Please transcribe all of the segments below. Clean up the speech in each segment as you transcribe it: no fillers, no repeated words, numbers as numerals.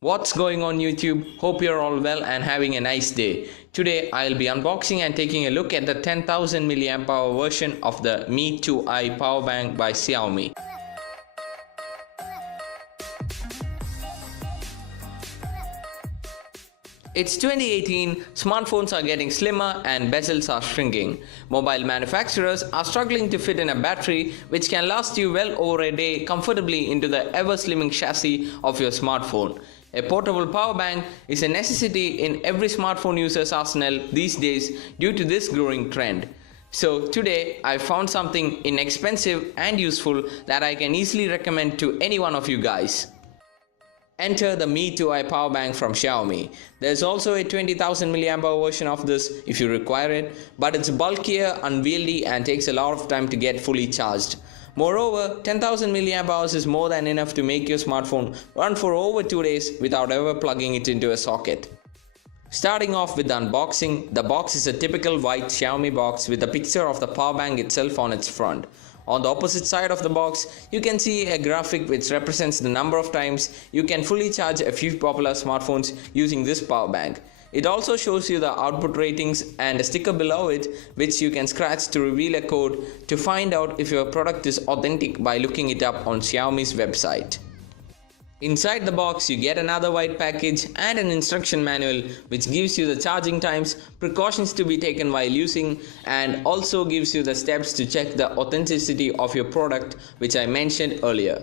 What's going on YouTube? Hope you're all well and having a nice day. Today I'll be unboxing and taking a look at the 10,000 mAh version of the maH power bank by Xiaomi. It's 2018, smartphones are getting slimmer and bezels are shrinking. Mobile manufacturers are struggling to fit in a battery which can last you well over a day comfortably into the ever-slimming chassis of your smartphone. A portable power bank is a necessity in every smartphone user's arsenal these days due to this growing trend. So today I found something inexpensive and useful that I can easily recommend to any one of you guys. Enter the maH power bank from Xiaomi. There's also a 20,000 mAh version of this if you require it, but it's bulkier, unwieldy and takes a lot of time to get fully charged. Moreover, 10,000 mAh is more than enough to make your smartphone run for over 2 days without ever plugging it into a socket. Starting off with the unboxing, the box is a typical white Xiaomi box with a picture of the power bank itself on its front. On the opposite side of the box, you can see a graphic which represents the number of times you can fully charge a few popular smartphones using this power bank. It also shows you the output ratings and a sticker below it which you can scratch to reveal a code to find out if your product is authentic by looking it up on Xiaomi's website. Inside the box you get another white package and an instruction manual which gives you the charging times, precautions to be taken while using, and also gives you the steps to check the authenticity of your product which I mentioned earlier.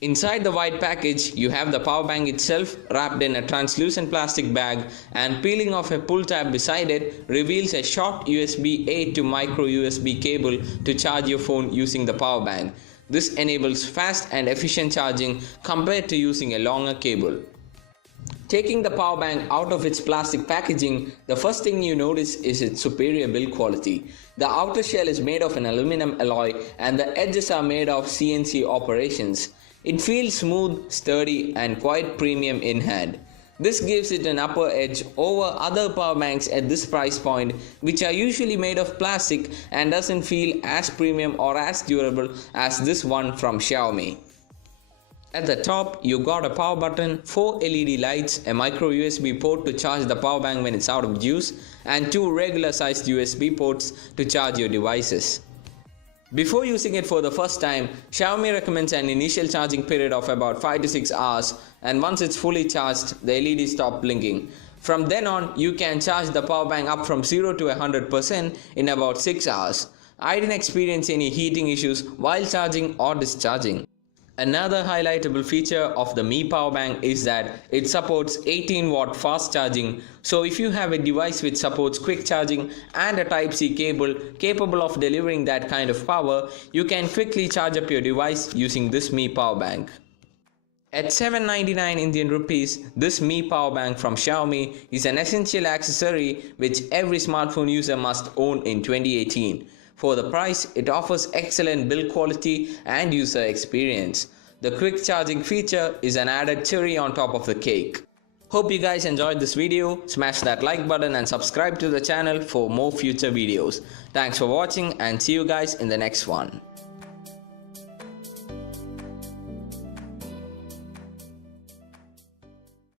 Inside the white package you have the power bank itself wrapped in a translucent plastic bag, and peeling off a pull tab beside it reveals a short USB-A to micro USB cable to charge your phone using the power bank. This enables fast and efficient charging compared to using a longer cable. Taking the power bank out of its plastic packaging, the first thing you notice is its superior build quality. The outer shell is made of an aluminum alloy and the edges are made of CNC operations. It feels smooth, sturdy and quite premium in hand. This gives it an upper edge over other power banks at this price point, which are usually made of plastic and doesn't feel as premium or as durable as this one from Xiaomi. At the top, you got a power button, 4 LED lights, a micro USB port to charge the power bank when it's out of use, and 2 regular sized USB ports to charge your devices. Before using it for the first time, Xiaomi recommends an initial charging period of about 5 to 6 hours, and once it's fully charged, the LEDs stop blinking. From then on, you can charge the power bank up from 0 to 100% in about 6 hours. I didn't experience any heating issues while charging or discharging. Another highlightable feature of the Mi power bank is that it supports 18-watt fast charging, so if you have a device which supports quick charging and a Type-C cable capable of delivering that kind of power, you can quickly charge up your device using this Mi power bank. At 799 Indian rupees, this Mi power bank from Xiaomi is an essential accessory which every smartphone user must own in 2018. For the price, it offers excellent build quality and user experience. The quick charging feature is an added cherry on top of the cake. Hope you guys enjoyed this video. Smash that like button and subscribe to the channel for more future videos. Thanks for watching and see you guys in the next one.